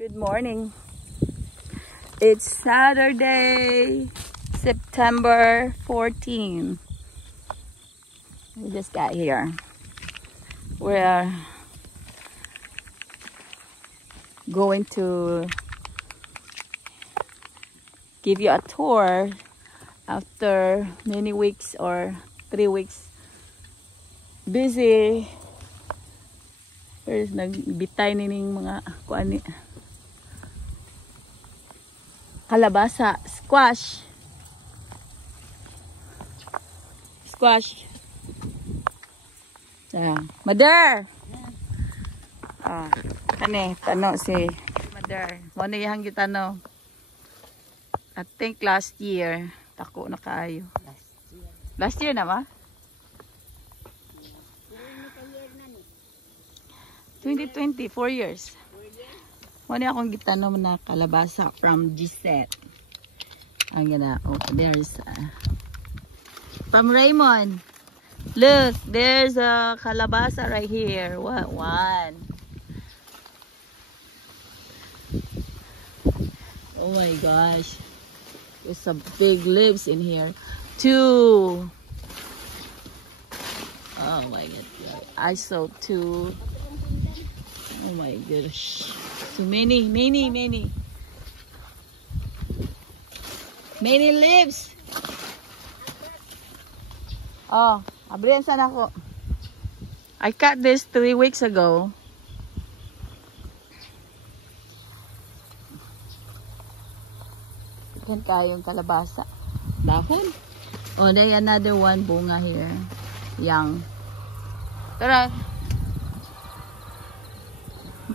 Good morning. It's Saturday, September 14. We just got here. We're going to give you a tour after many weeks or 3 weeks busy. There's nagbitay nining mga kuan ni kalabasa, squash. Mother. Kani tano si Mother. Mo na yang gitano. I think last year tako na kaayo. Last year na ba? 2020, 4 years. Wala akong gitano na kalabasa from Gisette. Ang gana, oh, there's from Raymond. Look, there's a kalabasa right here. What one? Oh my gosh. There's some big leaves in here. 2. Oh my god. I saw 2. Oh my gosh. So many leaves. Oh, abrihan sana ako. I cut this 3 weeks ago. Yan kayong kalabasa. Dahon. Oh, there's another one bunga here. Young. Pero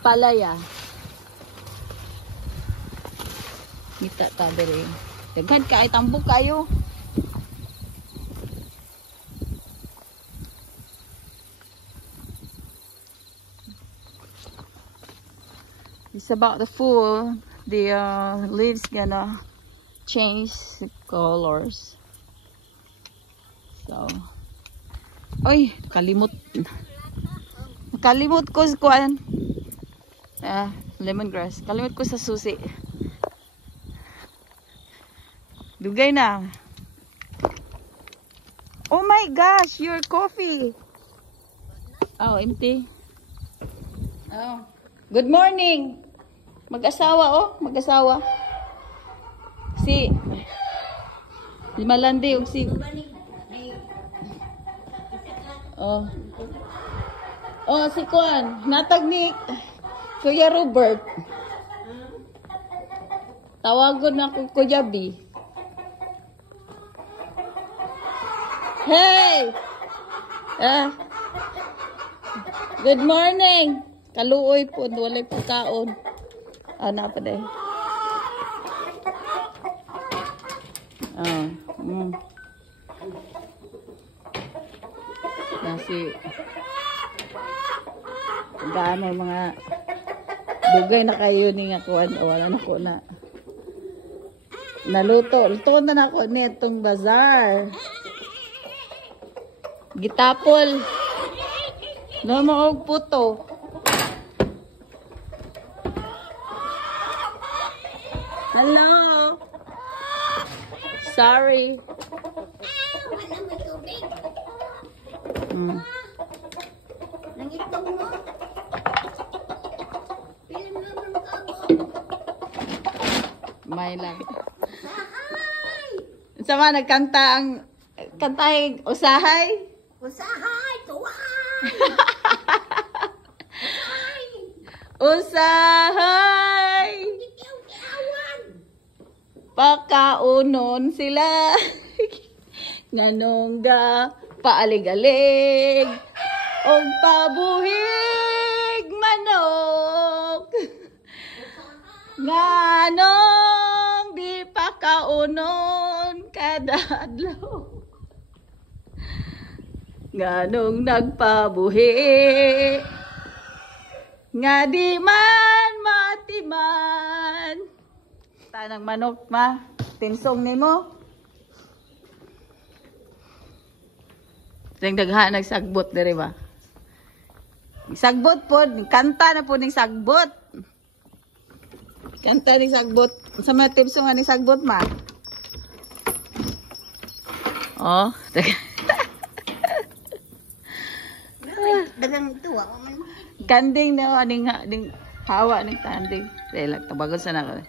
palaya. Kita ta diri. Daghan kay tambok kayo. It's about the full. The leaves gonna change colors. So, oy, kalimot ko kuan. Lemongrass. Kalimut ko sa susi. Dugay na. Oh my gosh, your coffee. Oh, empty. Oh. Good morning. Mag-asawa, oh. Mag-asawa. Si Malandi og si Oh. Oh, si Kuan. Natag ni Kuya Robert. Tawagon ako Kuya B. Hey! Good morning. Kaluoy po, walay pagkaon. Na pa day. Nasi gaano mga dugay na kayo ni nga kuan, wala na ko na naluto. Luto na ako ni itong bazaar. Gitapol. No mo og puto. Hello. Sorry. Nangitong mo. May lang. Sama nagkanta ang kantahin usahay. Usahay, tuway. Usahay. Kiyaw-kiyawan. Pakaunon sila. Nganong ga paalig-alig. Og pabuhig manok. Nganong di pakaunon kada adlaw. Nganong nagpabuhi. Nga di man matiman. Tanang manok ma, tinsong nimo. Sing daghan nagsagbot diri ba? Sagbot po, kanta na po ning sagbot. Kanta ni sagbot. Sa mga tips nga ni sagbot ma. Oh. Dagang ito ako man. Kanding na aning hawa ning tanding. Dahil tabagon sa nako.